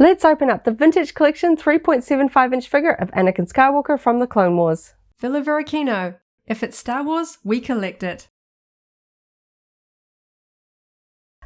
Let's open up the Vintage Collection 3.75-inch figure of Anakin Skywalker from the Clone Wars. Varykino. If it's Star Wars, we collect it.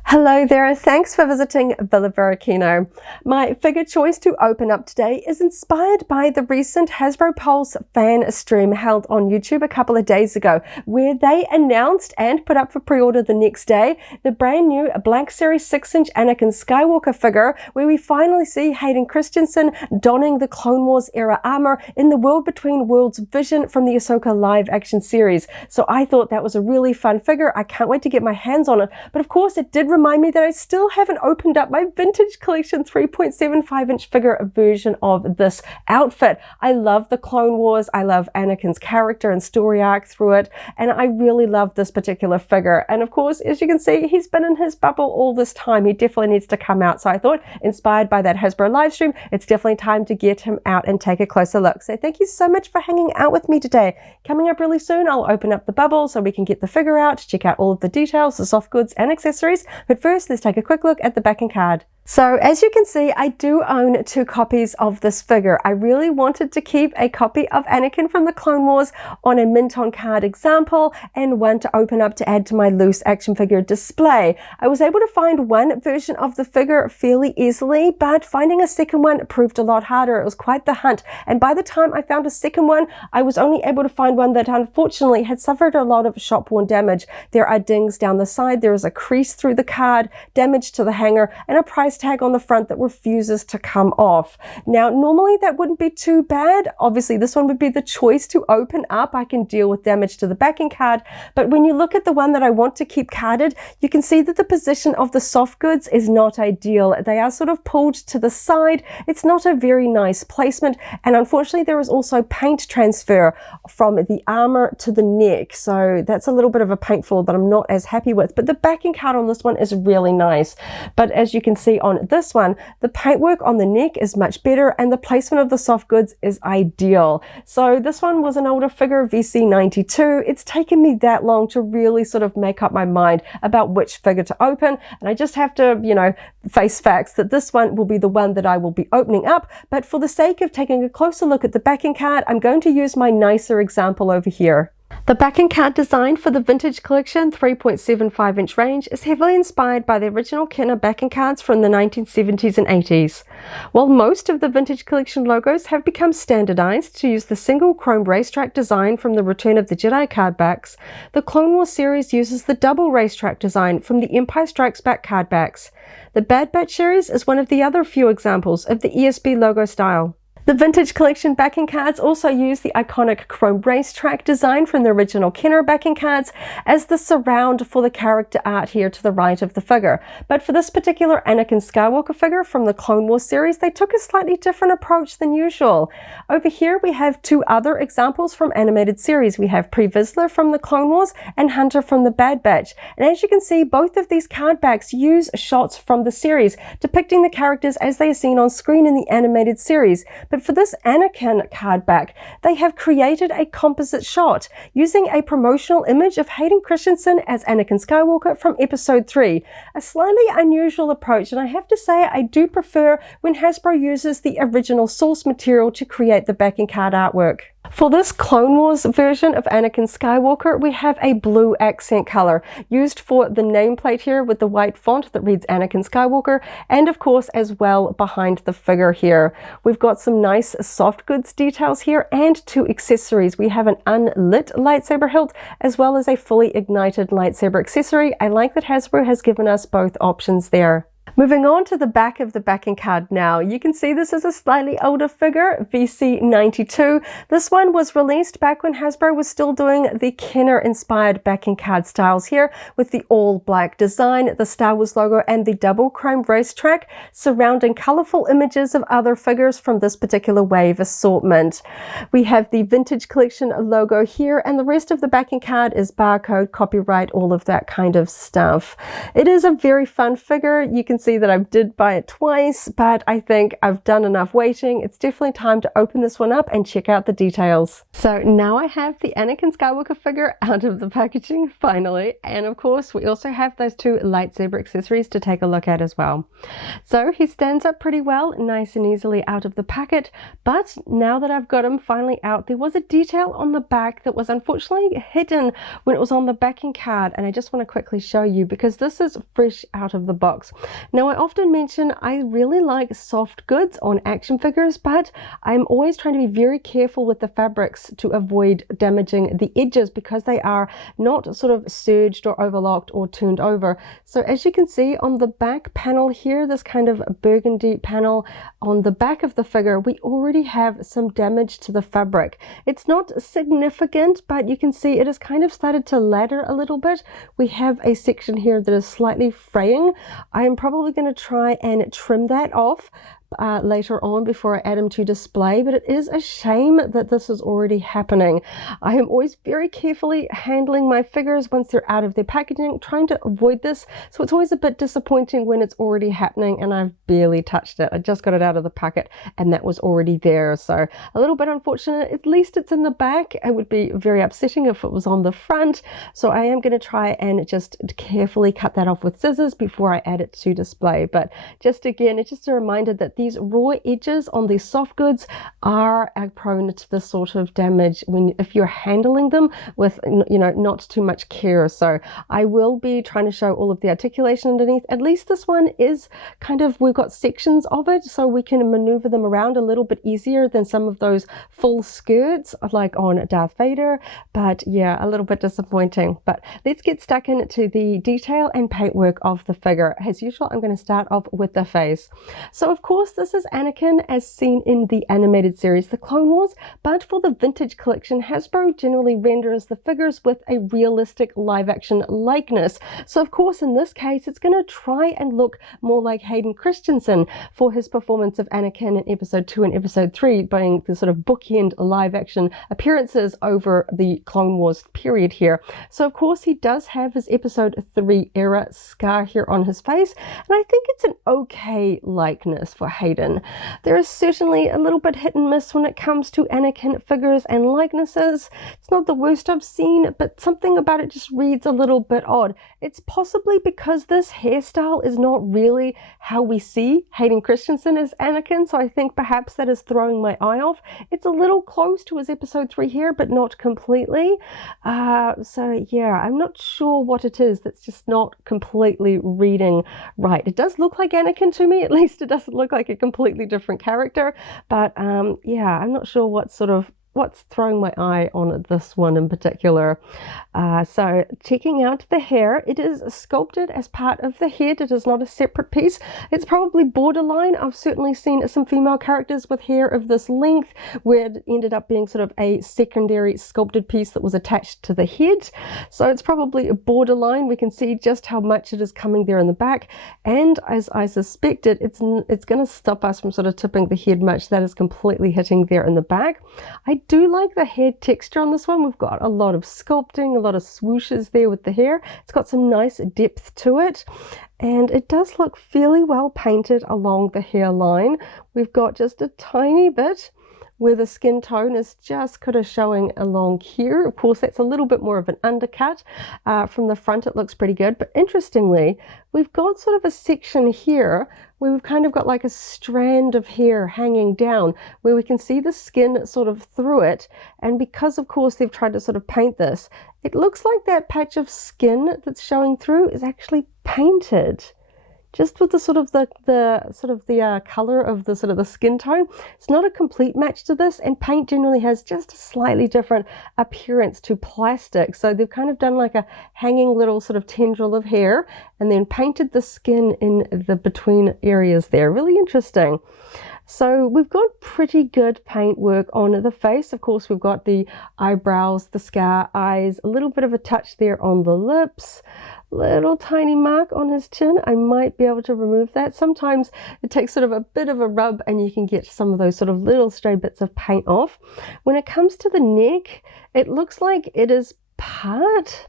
Hello there, thanks for visiting Varykino. My figure choice to open up today is inspired by the recent Hasbro Pulse fan stream held on YouTube a couple of days ago, where they announced and put up for pre-order the next day the brand new Black Series 6-inch Anakin Skywalker figure, where we finally see Hayden Christensen donning the Clone Wars era armor in the World Between Worlds vision from the Ahsoka live action series. So I thought that was a really fun figure. I can't wait to get my hands on it, but of course it did remind me that I still haven't opened up my Vintage Collection 3.75-inch figure version of this outfit. I love the Clone Wars, I love Anakin's character and story arc through it, and I really love this particular figure. And of course, as you can see, he's been in his bubble all this time. He definitely needs to come out. So I thought, inspired by that Hasbro live stream, it's definitely time to get him out and take a closer look. So thank you so much for hanging out with me today. Coming up really soon, I'll open up the bubble so we can get the figure out, check out all of the details, the soft goods and accessories. But first, let's take a quick look at the backing card. So as you can see, I do own 2 copies of this figure. I really wanted to keep a copy of Anakin from the Clone Wars on a mint on card example and one to open up to add to my loose action figure display. I was able to find one version of the figure fairly easily, but finding a second one proved a lot harder. It was quite the hunt. And by the time I found a second one, I was only able to find one that unfortunately had suffered a lot of shop-worn damage. There are dings down the side, there is a crease through the card, damage to the hanger, and a price tag on the front that refuses to come off. Now, normally that wouldn't be too bad. Obviously, this one would be the choice to open up. I can deal with damage to the backing card, but when you look at the one that I want to keep carded, you can see that the position of the soft goods is not ideal. They are sort of pulled to the side. It's not a very nice placement, and unfortunately, there is also paint transfer from the armor to the neck, so that's a little bit of a paint flaw that I'm not as happy with, but the backing card on this one is really nice. But as you can see on this one, the paintwork on the neck is much better and the placement of the soft goods is ideal. So this one was an older figure, VC92. It's taken me that long to really sort of make up my mind about which figure to open, and I just have to, face facts that this one will be the one that I will be opening up. But for the sake of taking a closer look at the backing card, I'm going to use my nicer example over here. The backing card design for the Vintage Collection 3.75-inch range is heavily inspired by the original Kenner backing cards from the 1970s and 80s. While most of the Vintage Collection logos have become standardized to use the single chrome racetrack design from the Return of the Jedi card backs, the Clone Wars series uses the double racetrack design from the Empire Strikes Back card backs. The Bad Batch series is one of the other few examples of the ESB logo style. The Vintage Collection backing cards also use the iconic chrome racetrack design from the original Kenner backing cards as the surround for the character art here to the right of the figure. But for this particular Anakin Skywalker figure from the Clone Wars series, they took a slightly different approach than usual. Over here we have 2 other examples from animated series. We have Pre Vizsla from the Clone Wars and Hunter from the Bad Batch. And as you can see, both of these card backs use shots from the series, depicting the characters as they are seen on screen in the animated series. But for this Anakin card back, they have created a composite shot using a promotional image of Hayden Christensen as Anakin Skywalker from Episode 3. A slightly unusual approach, and I have to say I do prefer when Hasbro uses the original source material to create the backing card artwork. For this Clone Wars version of Anakin Skywalker, we have a blue accent color used for the nameplate here with the white font that reads Anakin Skywalker, and of course as well behind the figure here. We've got some nice soft goods details here and 2 accessories. We have an unlit lightsaber hilt as well as a fully ignited lightsaber accessory. I like that Hasbro has given us both options there. Moving on to the back of the backing card now, you can see this is a slightly older figure, VC92. This one was released back when Hasbro was still doing the Kenner-inspired backing card styles here with the all-black design, the Star Wars logo, and the double chrome racetrack surrounding colorful images of other figures from this particular wave assortment. We have the Vintage Collection logo here, and the rest of the backing card is barcode, copyright, all of that kind of stuff. It is a very fun figure. You can see that I did buy it twice, but I think I've done enough waiting. It's definitely time to open this one up and check out the details. So now I have the Anakin Skywalker figure out of the packaging finally, and of course we also have those two lightsaber accessories to take a look at as well. So he stands up pretty well, nice and easily out of the packet, but now that I've got him finally out, there was a detail on the back that was unfortunately hidden when it was on the backing card, and I just want to quickly show you because this is fresh out of the box. Now I often mention I really like soft goods on action figures, but I'm always trying to be very careful with the fabrics to avoid damaging the edges because they are not sort of serged or overlocked or turned over. So as you can see on the back panel here, this kind of burgundy panel on the back of the figure, we already have some damage to the fabric. It's not significant, but you can see it has kind of started to ladder a little bit. We have a section here that is slightly fraying. I am probably going to try and trim that off later on before I add them to display, but it is a shame that this is already happening. I am always very carefully handling my figures once they're out of their packaging, trying to avoid this, so it's always a bit disappointing when it's already happening and I've barely touched it. I just got it out of the packet and that was already there, so a little bit unfortunate. At least it's in the back. It would be very upsetting if it was on the front, so I am going to try and just carefully cut that off with scissors before I add it to display. But just again, it's just a reminder that these raw edges on these soft goods are prone to this sort of damage if you're handling them with not too much care. So I will be trying to show all of the articulation underneath. At least this one is kind of, we've got sections of it so we can maneuver them around a little bit easier than some of those full skirts like on Darth Vader. But yeah, a little bit disappointing. But let's get stuck into the detail and paintwork of the figure. As usual, I'm going to start off with the face. So of course this is Anakin as seen in the animated series The Clone Wars, but for the vintage collection, Hasbro generally renders the figures with a realistic live action likeness. So of course in this case it's going to try and look more like Hayden Christensen for his performance of Anakin in episode 2 and episode 3, being the sort of bookend live action appearances over the Clone Wars period here. So of course he does have his episode 3 era scar here on his face, and I think it's an okay likeness for Hayden. There is certainly a little bit hit and miss when it comes to Anakin figures and likenesses. It's not the worst I've seen, but something about it just reads a little bit odd. It's possibly because this hairstyle is not really how we see Hayden Christensen as Anakin, so I think perhaps that is throwing my eye off. It's a little close to his episode 3 hair, but not completely. So yeah, I'm not sure what it is that's just not completely reading right. It does look like Anakin to me, at least it doesn't look like a completely different character, but yeah, I'm not sure what's throwing my eye on this one in particular. So checking out the hair, it is sculpted as part of the head. It is not a separate piece. It's probably borderline. I've certainly seen some female characters with hair of this length where it ended up being sort of a secondary sculpted piece that was attached to the head. So it's probably a borderline. We can see just how much it is coming there in the back, and as I suspected, it's going to stop us from sort of tipping the head much. That is completely hitting there in the back. I do like the hair texture on this one. We've got a lot of sculpting, a lot of swooshes there with the hair. It's got some nice depth to it, and it does look fairly well painted along the hairline. We've got just a tiny bit where the skin tone is just kind of showing along here. Of course, that's a little bit more of an undercut. From the front, it looks pretty good. But interestingly, we've got sort of a section here where we've kind of got like a strand of hair hanging down where we can see the skin sort of through it. And because, of course, they've tried to sort of paint this, it looks like that patch of skin that's showing through is actually painted. Just with the sort of the color of the sort of the skin tone. It's not a complete match to this, and paint generally has just a slightly different appearance to plastic. So they've kind of done like a hanging little sort of tendril of hair and then painted the skin in the between areas there. Really interesting. So we've got pretty good paint work on the face. Of course, we've got the eyebrows, the scar, eyes, a little bit of a touch there on the lips, little tiny mark on his chin. I might be able to remove that. Sometimes it takes sort of a bit of a rub and you can get some of those sort of little stray bits of paint off. When it comes to the neck, it looks like it is part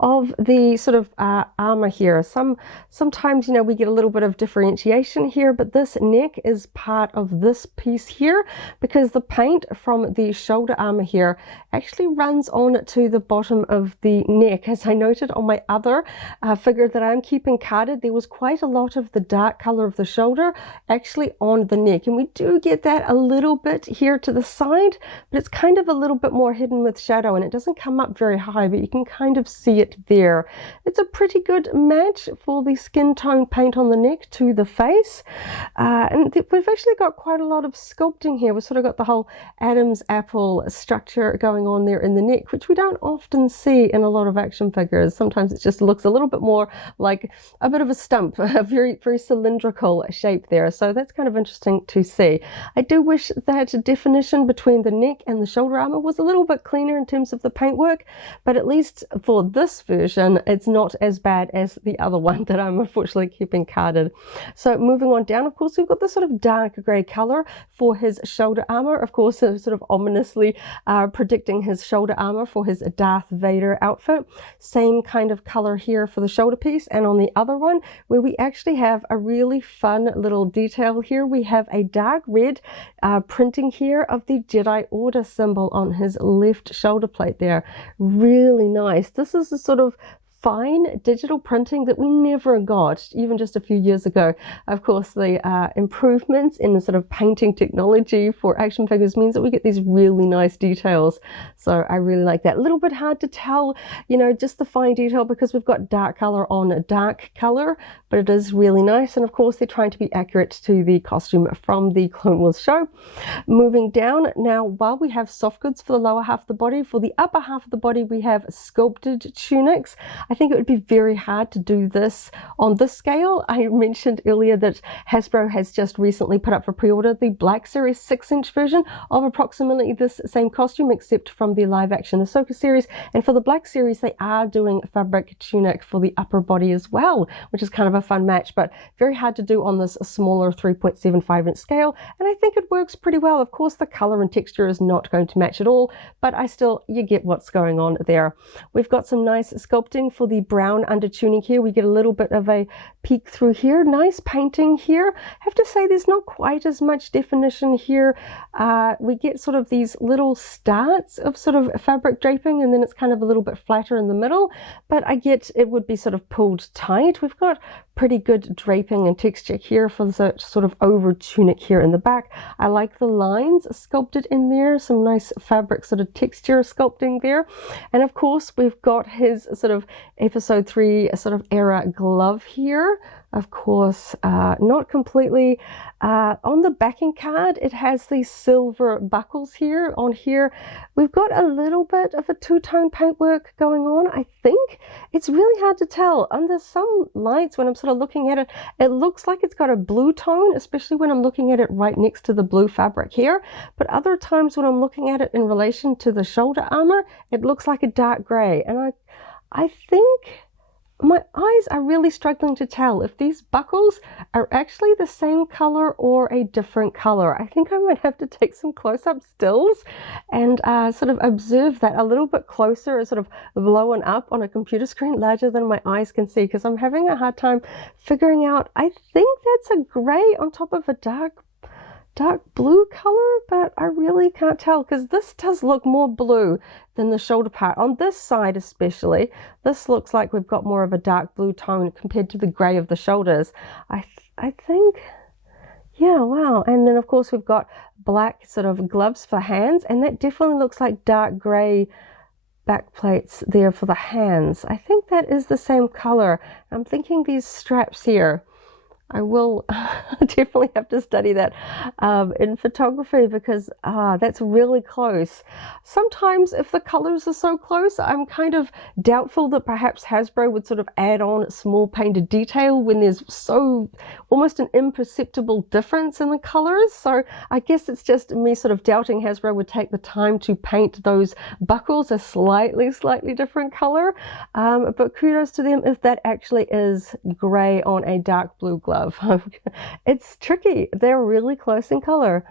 of the sort of armor here. Sometimes, you know, we get a little bit of differentiation here, but this neck is part of this piece here because the paint from the shoulder armor here actually runs on to the bottom of the neck. As I noted on my other figure that I'm keeping carded, there was quite a lot of the dark color of the shoulder actually on the neck, and we do get that a little bit here to the side, but it's kind of a little bit more hidden with shadow, and it doesn't come up very high, but you can kind of see it there. It's a pretty good match for the skin tone paint on the neck to the face, and we've actually got quite a lot of sculpting here. We've sort of got the whole Adam's apple structure going on there in the neck, which we don't often see in a lot of action figures. Sometimes it just looks a little bit more like a bit of a stump, a very, very cylindrical shape there. So that's kind of interesting to see. I do wish that definition between the neck and the shoulder armor was a little bit cleaner in terms of the paintwork, but at least for this version, it's not as bad as the other one that I'm unfortunately keeping carded. So moving on down, of course, we've got this sort of dark grey color for his shoulder armor. Of course, sort of ominously predicting his shoulder armor for his Darth Vader outfit. Same kind of color here for the shoulder piece, and on the other one, where we actually have a really fun little detail here, we have a dark red printing here of the Jedi Order symbol on his left shoulder plate there. Really nice. This is a sort of fine digital printing that we never got even just a few years ago. Of course, the improvements in the sort of painting technology for action figures means that we get these really nice details. So I really like that. A little bit hard to tell, you know, just the fine detail because we've got dark color on dark color, but it is really nice. And of course, they're trying to be accurate to the costume from the Clone Wars show. Moving down now, while we have soft goods for the lower half of the body, for the upper half of the body, we have sculpted tunics. I think it would be very hard to do this on this scale. I mentioned earlier that Hasbro has just recently put up for pre-order the Black Series 6-inch version of approximately this same costume, except from the live action Ahsoka series. And for the Black Series, they are doing a fabric tunic for the upper body as well, which is kind of a fun match, but very hard to do on this smaller 3.75-inch scale. And I think it works pretty well. Of course, the color and texture is not going to match at all, but you get what's going on there. We've got some nice sculpting for the brown under tunic here. We get a little bit of a peek through here. Nice painting here. I have to say there's not quite as much definition here. We get sort of these little starts of sort of fabric draping, and then it's kind of a little bit flatter in the middle, but I get it would be sort of pulled tight. We've got pretty good draping and texture here for the sort of over tunic here in the back. I like the lines sculpted in there, some nice fabric sort of texture sculpting there. And of course, we've got his sort of episode 3 sort of era glove here. Of course, not completely. On the backing card, it has these silver buckles here. On here, we've got a little bit of a two-tone paintwork going on, I think. It's really hard to tell. Under some lights, when I'm sort of looking at it, it looks like it's got a blue tone, especially when I'm looking at it right next to the blue fabric here. But other times when I'm looking at it in relation to the shoulder armor, it looks like a dark gray. And I think my eyes are really struggling to tell if these buckles are actually the same color or a different color. I think I might have to take some close-up stills and sort of observe that a little bit closer, or sort of blown up on a computer screen larger than my eyes can see, because I'm having a hard time figuring out. I think that's a gray on top of a dark blue color, but I really can't tell because this does look more blue than the shoulder part. On this side especially, this looks like we've got more of a dark blue tone compared to the gray of the shoulders. I think, yeah, wow. And then of course we've got black sort of gloves for hands, and that definitely looks like dark gray back plates there for the hands. I think that is the same color. I'm thinking these straps here, I will definitely have to study that in photography, because that's really close. Sometimes if the colors are so close, I'm kind of doubtful that perhaps Hasbro would sort of add on a small painted detail when there's almost an imperceptible difference in the colors. So I guess it's just me sort of doubting Hasbro would take the time to paint those buckles a slightly different color. But kudos to them if that actually is gray on a dark blue glove. It's tricky. They're really close in color.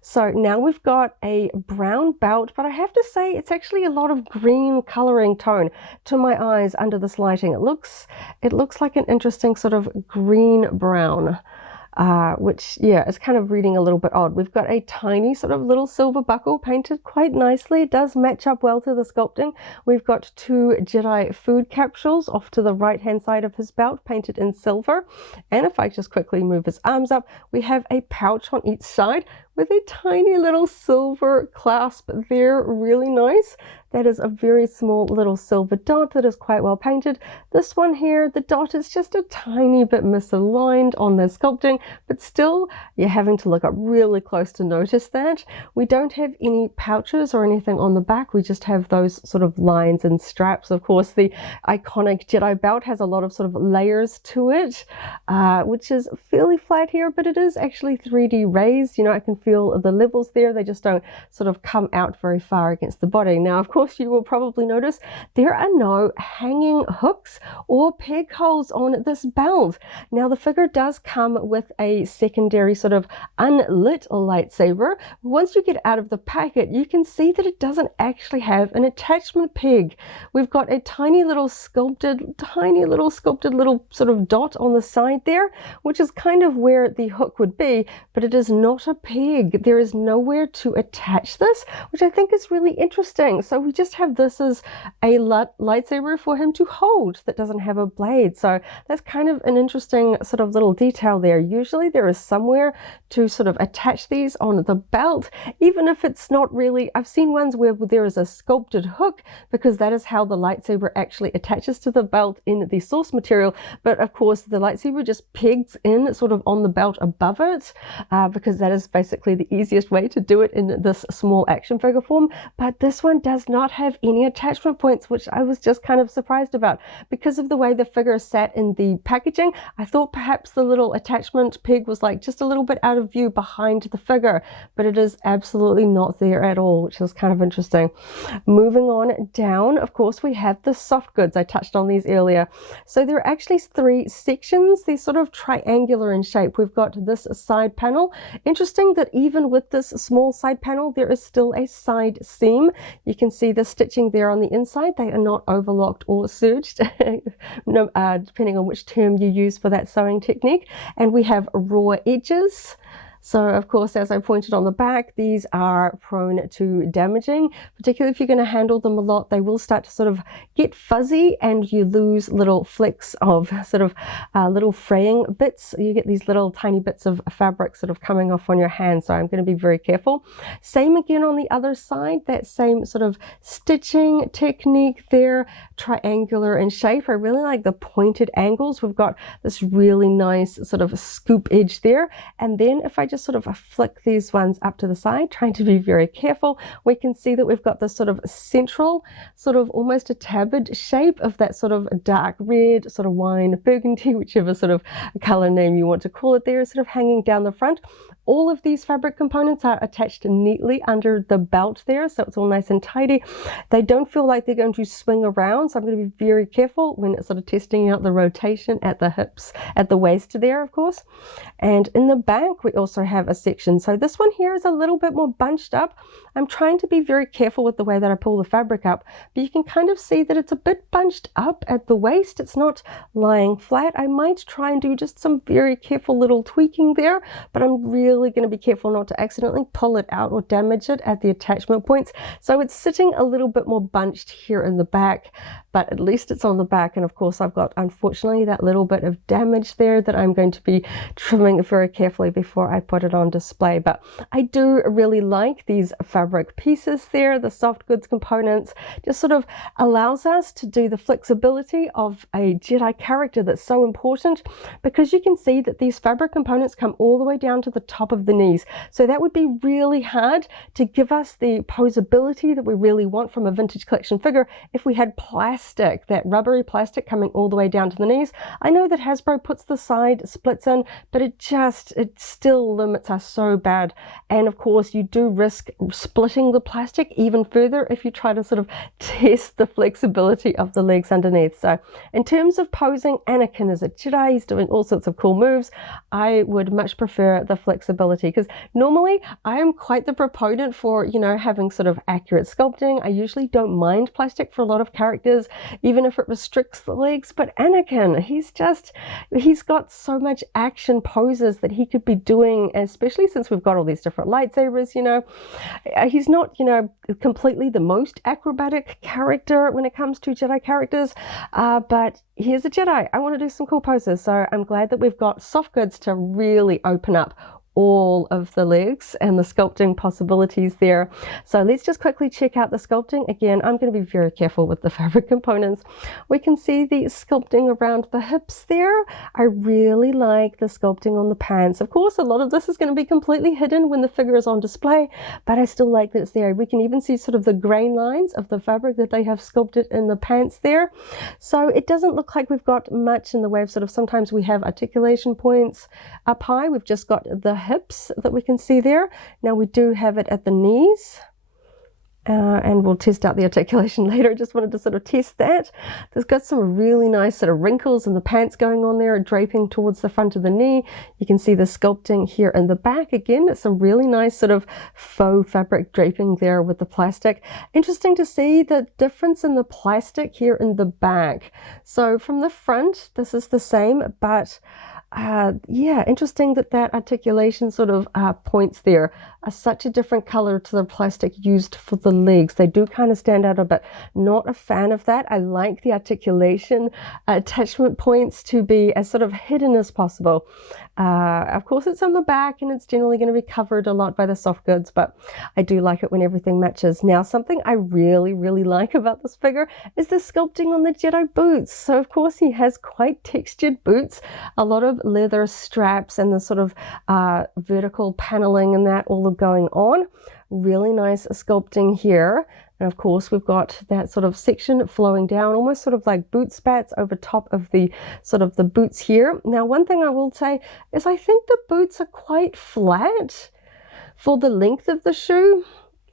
So now we've got a brown belt, but I have to say it's actually a lot of green coloring tone to my eyes under this lighting. It looks like an interesting sort of green brown. Which, yeah, is kind of reading a little bit odd. We've got a tiny sort of little silver buckle painted quite nicely. It does match up well to the sculpting. We've got 2 Jedi food capsules off to the right-hand side of his belt, painted in silver. And if I just quickly move his arms up, we have a pouch on each side with a tiny little silver clasp there, really nice. That is a very small little silver dot that is quite well painted. This one here, the dot is just a tiny bit misaligned on the sculpting, but still you're having to look up really close to notice that. We don't have any pouches or anything on the back. We just have those sort of lines and straps. Of course, the iconic Jedi belt has a lot of sort of layers to it, which is fairly flat here, but it is actually 3D raised. You know, I can feel the levels there. They just don't sort of come out very far against the body. Now, of course, you will probably notice there are no hanging hooks or peg holes on this belt. Now, the figure does come with a secondary sort of unlit lightsaber. Once you get out of the packet, you can see that it doesn't actually have an attachment peg. We've got a tiny little sculpted little sort of dot on the side there, which is kind of where the hook would be, but it is not a peg. There is nowhere to attach this, which I think is really interesting. So we just have this as a lightsaber for him to hold that doesn't have a blade. So that's kind of an interesting sort of little detail there. Usually there is somewhere to sort of attach these on the belt, even if it's not really. I've seen ones where there is a sculpted hook, because that is how the lightsaber actually attaches to the belt in the source material. But of course the lightsaber just pegs in sort of on the belt above it, because that is basically the easiest way to do it in this small action figure form. But this one does not have any attachment points, which I was just kind of surprised about. Because of the way the figure sat in the packaging, I thought perhaps the little attachment peg was like just a little bit out of view behind the figure, but it is absolutely not there at all, which is kind of interesting. Moving on down, of course, we have the soft goods. I touched on these earlier. So there are actually 3 sections. They're sort of triangular in shape. We've got this side panel. Interesting that even with this small side panel, there is still a side seam. You can see the stitching there on the inside. They are not overlocked or serged, depending on which term you use for that sewing technique. And we have raw edges. So of course, as I pointed on the back, these are prone to damaging, particularly if you're going to handle them a lot. They will start to sort of get fuzzy and you lose little flecks of sort of little fraying bits. You get these little tiny bits of fabric sort of coming off on your hand. So I'm going to be very careful. Same again on the other side, that same sort of stitching technique there, triangular in shape. I really like the pointed angles. We've got this really nice sort of scoop edge there. And then if I just sort of flick these ones up to the side, trying to be very careful, we can see that we've got this sort of central, sort of almost a tabard shape of that sort of dark red, sort of wine burgundy, whichever sort of color name you want to call it there, sort of hanging down the front. All of these fabric components are attached neatly under the belt there, so it's all nice and tidy. They don't feel like they're going to swing around, so I'm going to be very careful when it's sort of testing out the rotation at the hips, at the waist there, of course. And in the back, we also have a section. So this one here is a little bit more bunched up. I'm trying to be very careful with the way that I pull the fabric up, but you can kind of see that it's a bit bunched up at the waist. It's not lying flat. I might try and do just some very careful little tweaking there, but I'm really going to be careful not to accidentally pull it out or damage it at the attachment points. So it's sitting a little bit more bunched here in the back, but at least it's on the back. And of course, I've got, unfortunately, that little bit of damage there that I'm going to be trimming very carefully before I put it on display. But I do really like these fabric pieces there. The soft goods components just sort of allows us to do the flexibility of a Jedi character that's so important, because you can see that these fabric components come all the way down to the top top of the knees. So that would be really hard to give us the posability that we really want from a vintage collection figure if we had plastic, that rubbery plastic coming all the way down to the knees. I know that Hasbro puts the side splits in, but it still limits us so bad. And of course, you do risk splitting the plastic even further if you try to sort of test the flexibility of the legs underneath. So in terms of posing, Anakin is a Jedi. He's doing all sorts of cool moves. I would much prefer the flexibility, because normally I am quite the proponent for, you know, having sort of accurate sculpting. I usually don't mind plastic for a lot of characters, even if it restricts the legs. But Anakin, he's got so much action poses that he could be doing, especially since we've got all these different lightsabers, you know. He's not, you know, completely the most acrobatic character when it comes to Jedi characters, but he is a Jedi. I want to do some cool poses, so I'm glad that we've got soft goods to really open up all of the legs and the sculpting possibilities there. So let's just quickly check out the sculpting. Again, I'm going to be very careful with the fabric components. We can see the sculpting around the hips there. I really like the sculpting on the pants. Of course, a lot of this is going to be completely hidden when the figure is on display, but I still like that it's there. We can even see sort of the grain lines of the fabric that they have sculpted in the pants there. So it doesn't look like we've got much in the way of sort of, sometimes we have articulation points up high. We've just got the hips that we can see there. Now we do have it at the knees, and we'll test out the articulation later. I just wanted to sort of test that. There's got some really nice sort of wrinkles in the pants going on there, draping towards the front of the knee. You can see the sculpting here in the back. Again, it's some really nice sort of faux fabric draping there with the plastic. Interesting to see the difference in the plastic here in the back. So from the front, this is the same, but yeah, interesting that articulation sort of points there are such a different color to the plastic used for the legs. They do kind of stand out a bit. Not a fan of that. I like the articulation attachment points to be as sort of hidden as possible. Of course, it's on the back and it's generally going to be covered a lot by the soft goods, but I do like it when everything matches. Now, something I really, really like about this figure is the sculpting on the Jedi boots. So, of course, he has quite textured boots, a lot of leather straps and the sort of vertical paneling and that all going on. Really nice sculpting here. And of course, we've got that sort of section flowing down, almost sort of like boot spats over top of the sort of the boots here. Now, one thing I will say is I think the boots are quite flat for the length of the shoe.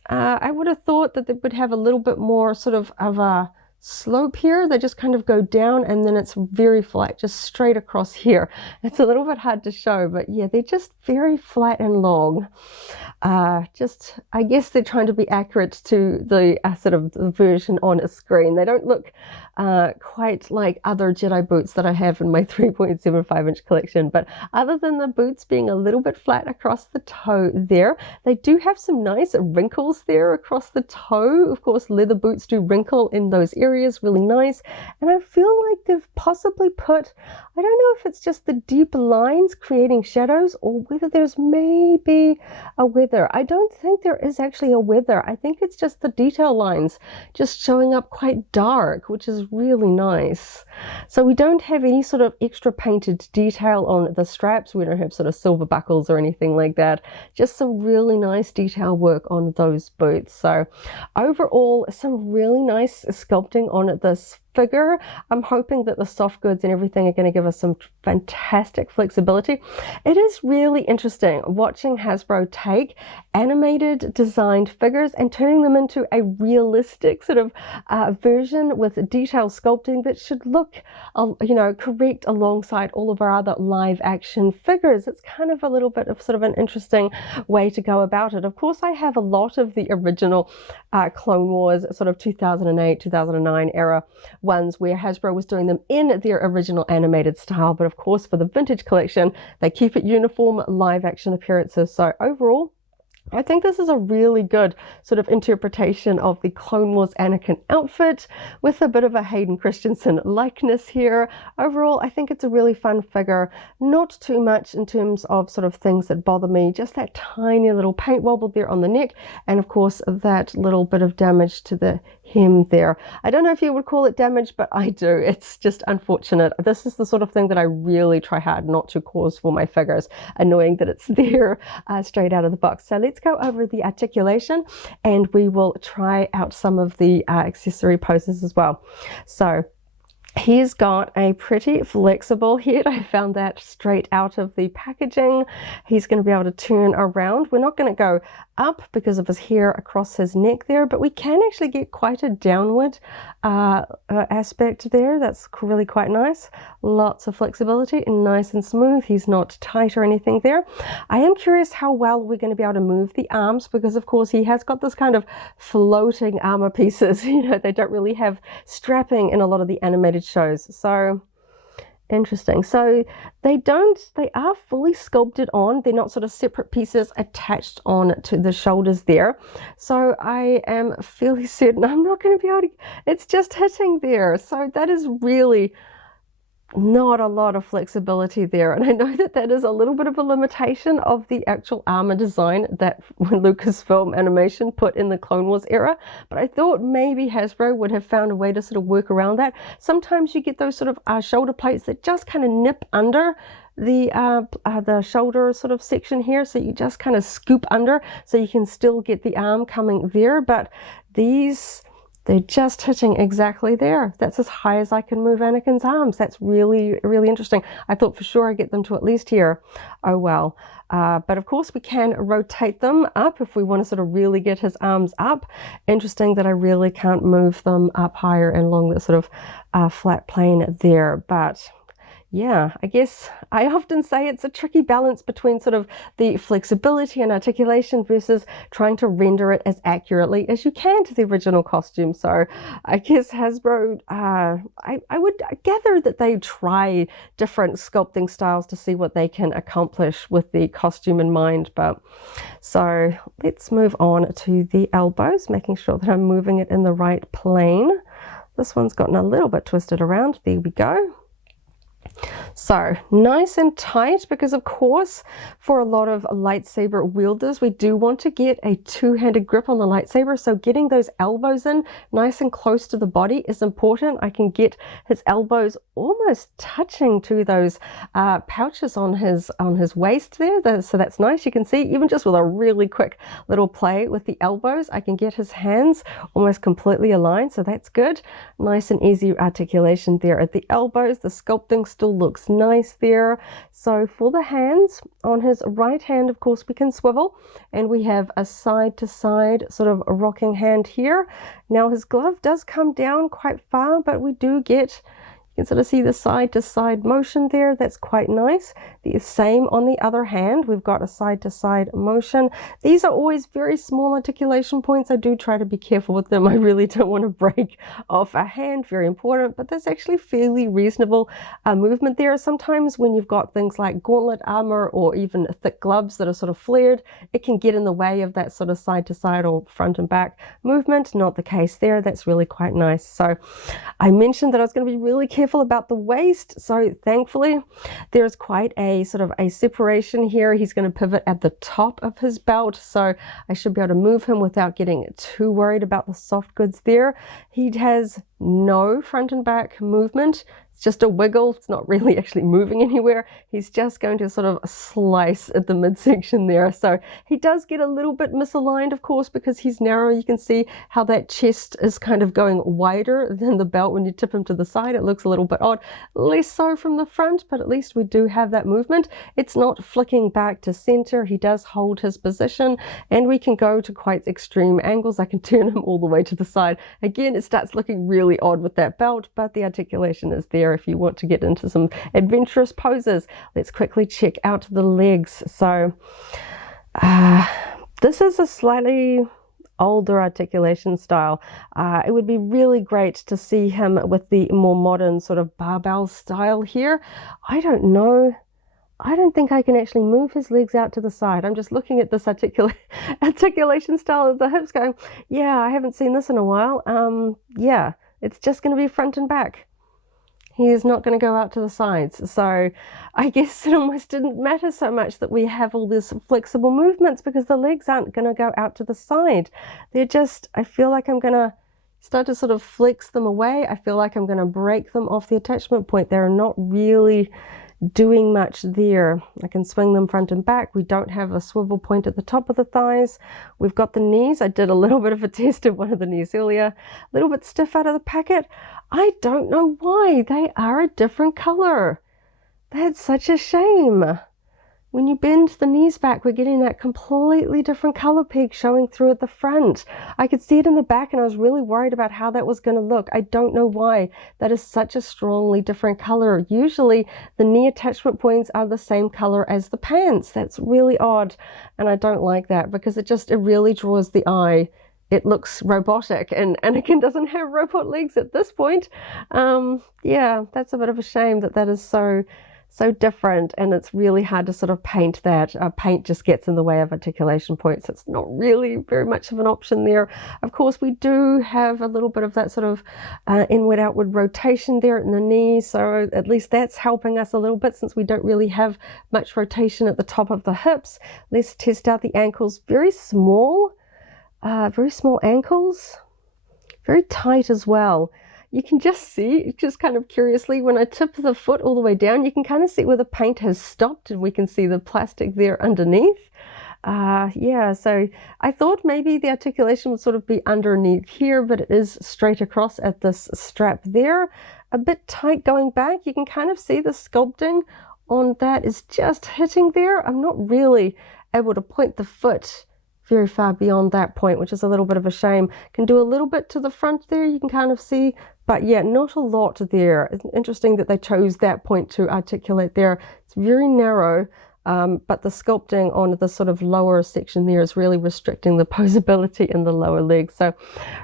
I would have thought that they would have a little bit more sort of a slope here. They just kind of go down and then it's very flat, just straight across here. It's a little bit hard to show, but yeah, they're just very flat and long. I guess they're trying to be accurate to the sort of the version on a screen. They don't look quite like other Jedi boots that I have in my 3.75 inch collection, but other than the boots being a little bit flat across the toe there, they do have some nice wrinkles there across the toe. Of course, leather boots do wrinkle in those areas, really nice. And I feel like they've possibly put, I don't know if it's just the deep lines creating shadows or whether there's maybe a weather. I don't think there is actually a weather. I think it's just the detail lines just showing up quite dark, which is really nice. So we don't have any sort of extra painted detail on the straps. We don't have sort of silver buckles or anything like that. Just some really nice detail work on those boots. So overall, some really nice sculpting on this figure. I'm hoping that the soft goods and everything are going to give us some fantastic flexibility. It is really interesting watching Hasbro take animated designed figures and turning them into a realistic sort of version with detail sculpting that should look, you know, correct alongside all of our other live action figures. It's kind of a little bit of sort of an interesting way to go about it. Of course, I have a lot of the original Clone Wars sort of 2008, 2009 era ones where Hasbro was doing them in their original animated style, but of course for the vintage collection they keep it uniform live action appearances. So overall, I think this is a really good sort of interpretation of the Clone Wars Anakin outfit with a bit of a Hayden Christensen likeness here. Overall, I think it's a really fun figure. Not too much in terms of sort of things that bother me, just that tiny little paint wobble there on the neck, and of course that little bit of damage to the hem there. I don't know if you would call it damage, but I do. It's just unfortunate. This is the sort of thing that I really try hard not to cause for my figures. Annoying that it's there straight out of the box. So let's go over the articulation and we will try out some of the accessory poses as well. So he's got a pretty flexible head. I found that straight out of the packaging. He's going to be able to turn around. We're not going to go up because of his hair across his neck there, but we can actually get quite a downward aspect there. That's really quite nice. Lots of flexibility and nice and smooth. He's not tight or anything there. I am curious how well we're going to be able to move the arms, because of course he has got this kind of floating armor pieces. You know, they don't really have strapping in a lot of the animated shows. So interesting. So they are fully sculpted on. They're not sort of separate pieces attached on to the shoulders there. So I am fairly certain I'm not going to be able to, it's just hitting there. So that is really not a lot of flexibility there, and I know that that is a little bit of a limitation of the actual armor design that Lucasfilm Animation put in the Clone Wars era, but I thought maybe Hasbro would have found a way to sort of work around that. Sometimes you get those sort of shoulder plates that just kind of nip under the shoulder sort of section here, so you just kind of scoop under so you can still get the arm coming there, but they're just hitting exactly there. That's as high as I can move Anakin's arms. That's really, really interesting. I thought for sure I'd get them to at least here. Oh well. But of course we can rotate them up if we want to sort of really get his arms up. Interesting that I really can't move them up higher and along the sort of flat plane there. But yeah, I guess I often say it's a tricky balance between sort of the flexibility and articulation versus trying to render it as accurately as you can to the original costume. So I guess Hasbro, I would gather that they try different sculpting styles to see what they can accomplish with the costume in mind. But so let's move on to the elbows, making sure that I'm moving it in the right plane. This one's gotten a little bit twisted around. There we go. So nice and tight, because of course for a lot of lightsaber wielders we do want to get a two-handed grip on the lightsaber, so getting those elbows in nice and close to the body is important. I can get his elbows almost touching to those pouches on his waist there, so that's nice. You can see even just with a really quick little play with the elbows I can get his hands almost completely aligned, so that's good. Nice and easy articulation there at the elbows. The sculpting still looks nice there. So for the hands, on his right hand of course we can swivel, and we have a side to side sort of rocking hand here. Now his glove does come down quite far, but we do get, you can sort of see the side to side motion there. That's quite nice. The same on the other hand, we've got a side to side motion. These are always very small articulation points. I do try to be careful with them. I really don't want to break off a hand, very important, but there's actually fairly reasonable movement there. Sometimes when you've got things like gauntlet armor or even thick gloves that are sort of flared, it can get in the way of that sort of side to side or front and back movement. Not the case there. That's really quite nice. So I mentioned that I was going to be really careful about the waist, so thankfully there's quite a sort of a separation here. He's going to pivot at the top of his belt, so I should be able to move him without getting too worried about the soft goods there. He has no front and back movement. It's just a wiggle. It's not really actually moving anywhere. He's just going to sort of slice at the midsection there. So he does get a little bit misaligned, of course, because he's narrow. You can see how that chest is kind of going wider than the belt. When you tip him to the side, it looks a little bit odd. Less so from the front, but at least we do have that movement. It's not flicking back to center. He does hold his position, and we can go to quite extreme angles. I can turn him all the way to the side. Again, it starts looking really odd with that belt, but the articulation is there if you want to get into some adventurous poses. Let's quickly check out the legs. So this is a slightly older articulation style. It would be really great to see him with the more modern sort of barbell style here. I don't know I don't think I can actually move his legs out to the side. I'm just looking at this articulation style of the hips going, yeah, I haven't seen this in a while. Yeah, it's just going to be front and back. He is not going to go out to the sides. So I guess it almost didn't matter so much that we have all these flexible movements, because the legs aren't going to go out to the side. They're just, I feel like I'm going to start to sort of flex them away. I feel like I'm going to break them off the attachment point. They're not really doing much there. I can swing them front and back. We don't have a swivel point at the top of the thighs. We've got the knees. I did a little bit of a test of one of the knees earlier. A little bit stiff out of the packet. I don't know why. They are a different color. That's such a shame. When you bend the knees back, we're getting that completely different color peak showing through at the front. I could see it in the back, and I was really worried about how that was going to look. I don't know why. That is such a strongly different color. Usually the knee attachment points are the same color as the pants. That's really odd, and I don't like that, because it really draws the eye. It looks robotic, and Anakin doesn't have robot legs at this point. Yeah, that's a bit of a shame that is so different, and it's really hard to sort of paint that. Paint just gets in the way of articulation points. It's not really very much of an option there. Of course, we do have a little bit of that sort of inward-outward rotation there in the knee, so at least that's helping us a little bit, since we don't really have much rotation at the top of the hips. Let's test out the ankles. Very small ankles, very tight as well. You can just see, just kind of curiously, when I tip the foot all the way down, you can kind of see where the paint has stopped, and we can see the plastic there underneath. Yeah, so I thought maybe the articulation would sort of be underneath here, but it is straight across at this strap there. A bit tight going back. You can kind of see the sculpting on that is just hitting there. I'm not really able to point the foot very far beyond that point, which is a little bit of a shame. Can do a little bit to the front there, you can kind of see, but yeah, not a lot there. It's interesting that they chose that point to articulate there. It's very narrow, but the sculpting on the sort of lower section there is really restricting the posability in the lower leg. So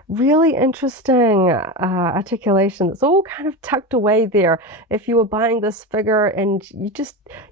really interesting articulation. It's all kind of tucked away there. If you were buying this figure and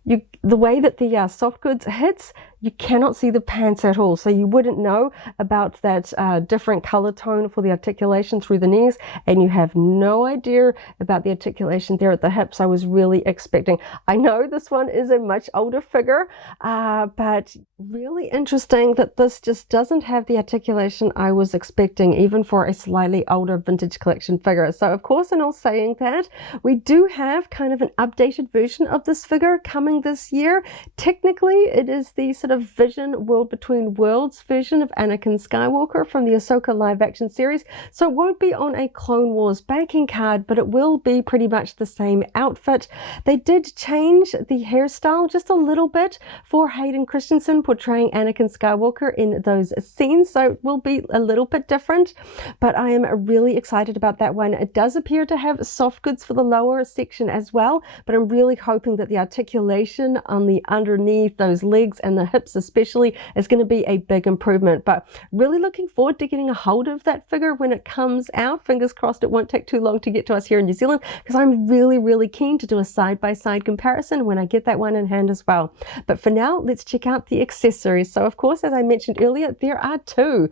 the way that the soft goods hits, you cannot see the pants at all, so you wouldn't know about that different color tone for the articulation through the knees, and you have no idea about the articulation there at the hips. I was really expecting. I know this one is a much older figure, but really interesting that this just doesn't have the articulation I was expecting, even for a slightly older vintage collection figure. So of course, in all saying that, we do have kind of an updated version of this figure coming this year. Technically, it is the sort of Vision World Between Worlds version of Anakin Skywalker from the Ahsoka live action series. So it won't be on a Clone Wars backing card, but it will be pretty much the same outfit. They did change the hairstyle just a little bit for Hayden Christensen portraying Anakin Skywalker in those scenes, so it will be a little bit different, but I am really excited about that one. It does appear to have soft goods for the lower section as well, but I'm really hoping that the articulation on the underneath, those legs and the hips especially, is going to be a big improvement. But really looking forward to getting a hold of that figure when it comes out. Fingers crossed it won't take too long to get to us here in New Zealand, because I'm really keen to do a side-by-side comparison when I get that one in hand as well. But for now, let's check out the accessories. So of course, as I mentioned earlier, there are two.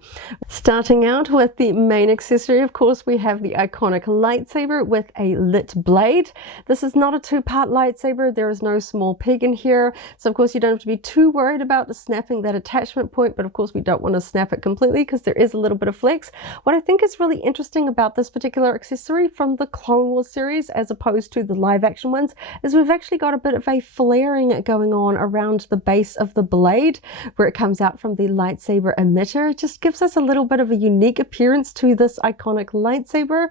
Starting out with the main accessory, of course, we have the iconic lightsaber with a lit blade. This is not a two-part lightsaber. There is no small peg in here, so of course you don't have to be too worried about the snapping that attachment point, but of course we don't want to snap it completely because there is a little bit of flex. What I think is really interesting about this particular accessory from the Clone Wars series as opposed to the live action ones is we've actually got a bit of a flaring going on around the base of the blade where it comes out from the lightsaber emitter. It just gives us a little bit of a unique appearance to this iconic lightsaber.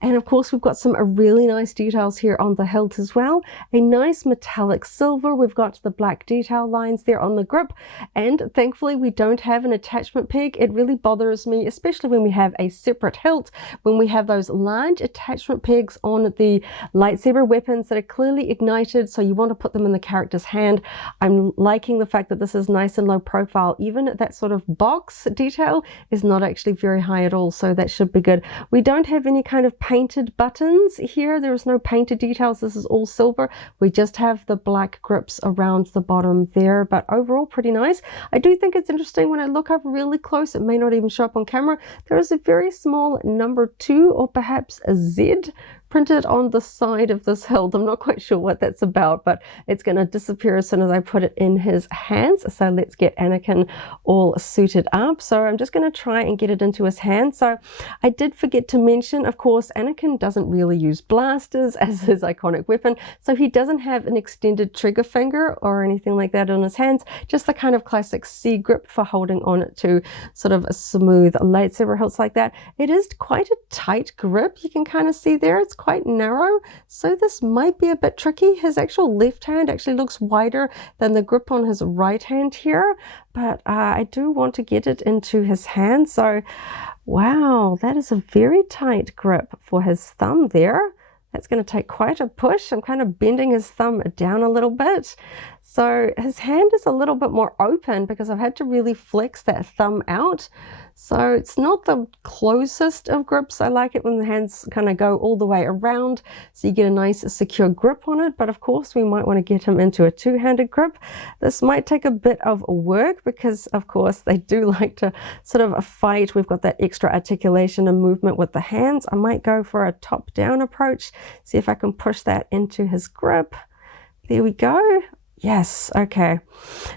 And of course we've got some really nice details here on the hilt as well. A nice metallic silver. We've got the black detail lines there on the grip. grip. And thankfully we don't have an attachment peg. It really bothers me, especially when we have a separate hilt, when we have those large attachment pegs on the lightsaber weapons that are clearly ignited, so you want to put them in the character's hand. I'm liking the fact that this is nice and low profile. Even that sort of box detail is not actually very high at all, so that should be good. We don't have any kind of painted buttons here. There is no painted details. This is all silver. We just have the black grips around the bottom there, but overall pretty nice. I do think it's interesting when I look up really close, it may not even show up on camera, there is a very small number 2 or perhaps a Z printed on the side of this hilt. I'm not quite sure what that's about, but it's going to disappear as soon as I put it in his hands. So let's get Anakin all suited up. So I'm just going to try and get it into his hand. So I did forget to mention, of course, Anakin doesn't really use blasters as his iconic weapon. So he doesn't have an extended trigger finger or anything like that on his hands, just the kind of classic C grip for holding on to sort of a smooth lightsaber hilts like that. It is quite a tight grip. You can kind of see there, it's quite narrow, so this might be a bit tricky. His actual left hand actually looks wider than the grip on his right hand here, but I do want to get it into his hand. So wow, that is a very tight grip for his thumb there. That's going to take quite a push. I'm kind of bending his thumb down a little bit. So his hand is a little bit more open because I've had to really flex that thumb out. So it's not the closest of grips. I like it when the hands kind of go all the way around, so you get a nice secure grip on it. But of course we might want to get him into a two-handed grip. This might take a bit of work because of course they do like to sort of fight. We've got that extra articulation and movement with the hands. I might go for a top-down approach, see if I can push that into his grip. There we go. Yes, okay.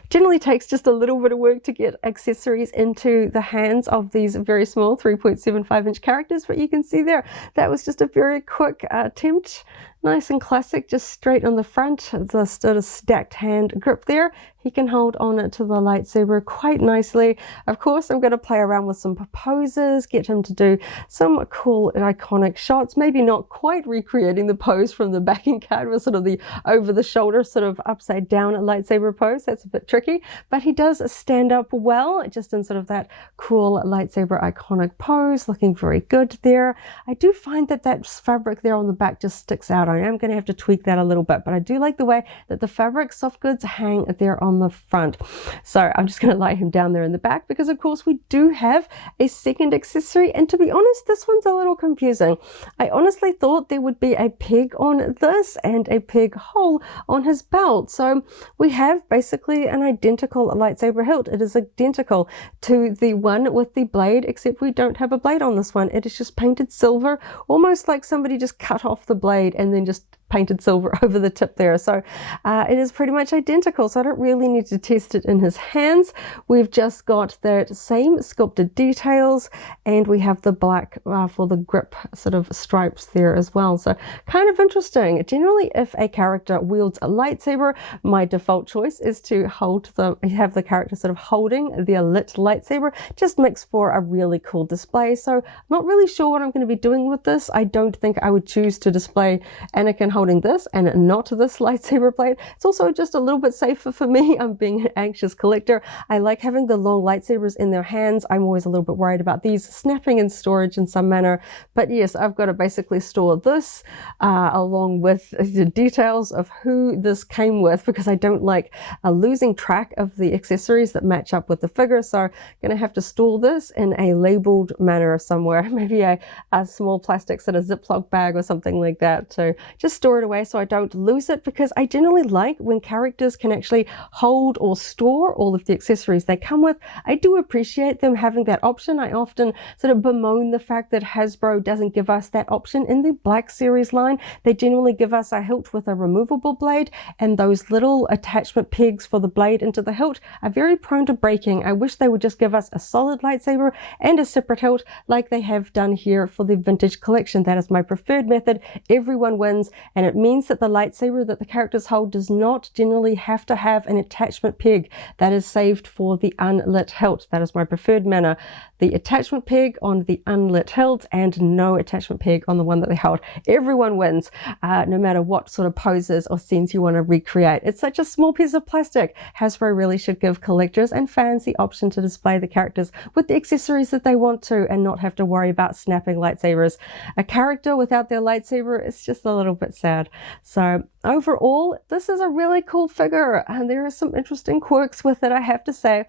Generally takes just a little bit of work to get accessories into the hands of these very small 3.75 inch characters, but you can see there, that was just a very quick attempt. Nice and classic, just straight on the front, the sort of stacked hand grip there. He can hold on to the lightsaber quite nicely. Of course, I'm going to play around with some poses, get him to do some cool and iconic shots, maybe not quite recreating the pose from the backing card with sort of the over the shoulder, sort of upside down lightsaber pose. That's a bit tricky, but he does stand up well, just in sort of that cool lightsaber iconic pose, looking very good there. I do find that that fabric there on the back just sticks out. I am going to have to tweak that a little bit, but I do like the way that the fabric soft goods hang there on the front. So I'm just going to lay him down there in the back because of course we do have a second accessory, and to be honest, this one's a little confusing. I honestly thought there would be a peg on this and a peg hole on his belt. So we have basically an identical lightsaber hilt. It is identical to the one with the blade, except we don't have a blade on this one. It is just painted silver, almost like somebody just cut off the blade and then just painted silver over the tip there. So it is pretty much identical, so I don't really need to test it in his hands. We've just got that same sculpted details, and we have the black for the grip sort of stripes there as well. So kind of interesting. Generally, if a character wields a lightsaber, my default choice is to have the character sort of holding their lit lightsaber. Just makes for a really cool display. So I'm not really sure what I'm going to be doing with this. I don't think I would choose to display Anakin holding this and not this lightsaber blade. It's also just a little bit safer for me. I'm being an anxious collector. I like having the long lightsabers in their hands. I'm always a little bit worried about these snapping in storage in some manner. But yes, I've got to basically store this along with the details of who this came with, because I don't like losing track of the accessories that match up with the figure. So I'm going to have to store this in a labeled manner somewhere, maybe a small plastic sort of Ziploc bag or something like that, to just store it away so I don't lose it, because I generally like when characters can actually hold or store all of the accessories they come with. I do appreciate them having that option. I often sort of bemoan the fact that Hasbro doesn't give us that option in the Black Series line. They generally give us a hilt with a removable blade, and those little attachment pegs for the blade into the hilt are very prone to breaking. I wish they would just give us a solid lightsaber and a separate hilt like they have done here for the vintage collection. That is my preferred method. Everyone wins, and and it means that the lightsaber that the characters hold does not generally have to have an attachment peg. That is saved for the unlit hilt. That is my preferred manner. The attachment peg on the unlit hilt and no attachment peg on the one that they hold. Everyone wins, no matter what sort of poses or scenes you want to recreate. It's such a small piece of plastic. Hasbro really should give collectors and fans the option to display the characters with the accessories that they want to and not have to worry about snapping lightsabers. A character without their lightsaber is just a little bit sad. So overall, this is a really cool figure, and there are some interesting quirks with it, I have to say.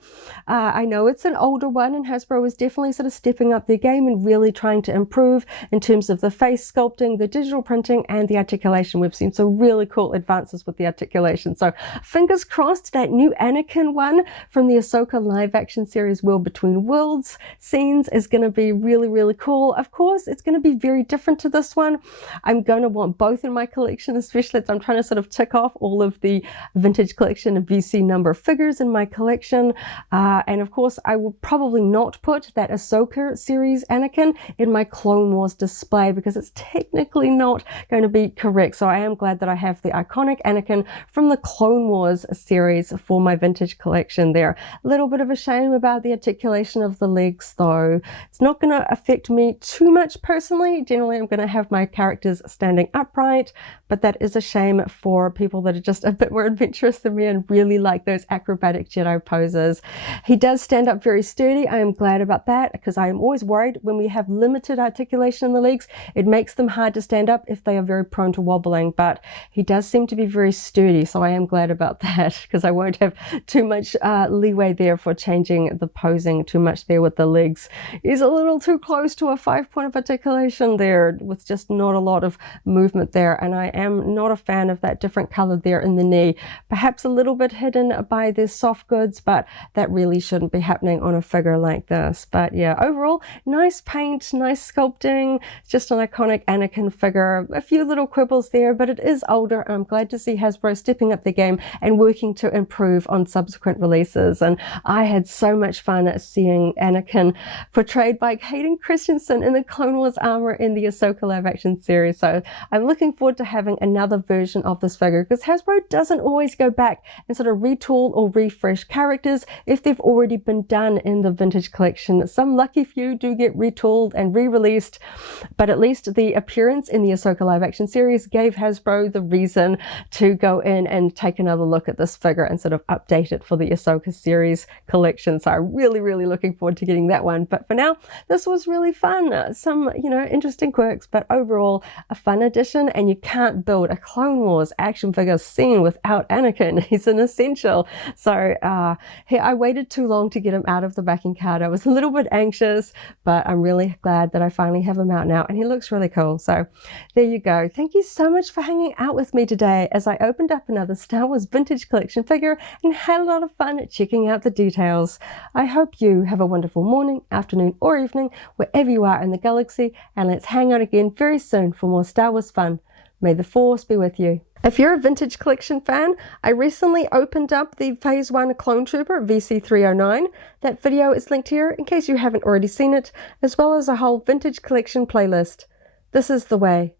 I know it's an older one, and Hasbro is definitely sort of stepping up their game and really trying to improve in terms of the face sculpting, the digital printing, and the articulation. We've seen some really cool advances with the articulation. So fingers crossed that new Anakin one from the Ahsoka live action series World Between Worlds scenes is going to be really, really cool. Of course, it's going to be very different to this one. I'm going to want both in my collection, especially as I'm trying to sort of tick off all of the vintage collection of VC number figures in my collection. And of course, I will probably not put that Ahsoka series Anakin in my Clone Wars display because it's technically not going to be correct. So I am glad that I have the iconic Anakin from the Clone Wars series for my vintage collection there. A little bit of a shame about the articulation of the legs though. It's not going to affect me too much personally. Generally, I'm going to have my characters standing upright, but that is a shame for people that are just a bit more adventurous than me and really like those acrobatic Jedi poses. He does stand up very sturdy. I am glad about that because I am always worried when we have limited articulation in the legs, it makes them hard to stand up if they are very prone to wobbling, but he does seem to be very sturdy, so I am glad about that because I won't have too much leeway there for changing the posing too much there with the legs. He's a little too close to a 5-point of articulation there with just not a lot of movement there, and I am not a fan of that different color there in the knee. Perhaps a little bit hidden by the soft goods, but that really shouldn't be happening on a figure like this. But yeah, overall, nice paint, nice sculpting, just an iconic Anakin figure. A few little quibbles there, but it is older, and I'm glad to see Hasbro stepping up the game and working to improve on subsequent releases. And I had so much fun seeing Anakin portrayed by Hayden Christensen in the Clone Wars armor in the Ahsoka live action series. So I'm looking forward to having another version of this figure because Hasbro doesn't always go back and sort of retool or refresh characters if they've already been done in the vintage collection. Some lucky few do get retooled and re-released, but at least the appearance in the Ahsoka live action series gave Hasbro the reason to go in and take another look at this figure and sort of update it for the Ahsoka series collection. So I'm really, really looking forward to getting that one. But for now, this was really fun. Some, interesting quirks, but overall a fun addition, and you can't build a Clone Wars action figure scene without Anakin. He's an essential. So I waited too long to get him out of the backing card. I was a little bit anxious, but I'm really glad that I finally have him out now, and he looks really cool. So there you go. Thank you so much for hanging out with me today as I opened up another Star Wars vintage collection figure and had a lot of fun checking out the details. I hope you have a wonderful morning, afternoon, or evening wherever you are in the galaxy, and let's hang out again very soon for more Star Wars fun. May the Force be with you. If you're a vintage collection fan, I recently opened up the Phase 1 Clone Trooper VC309. That video is linked here in case you haven't already seen it, as well as a whole vintage collection playlist. This is the way.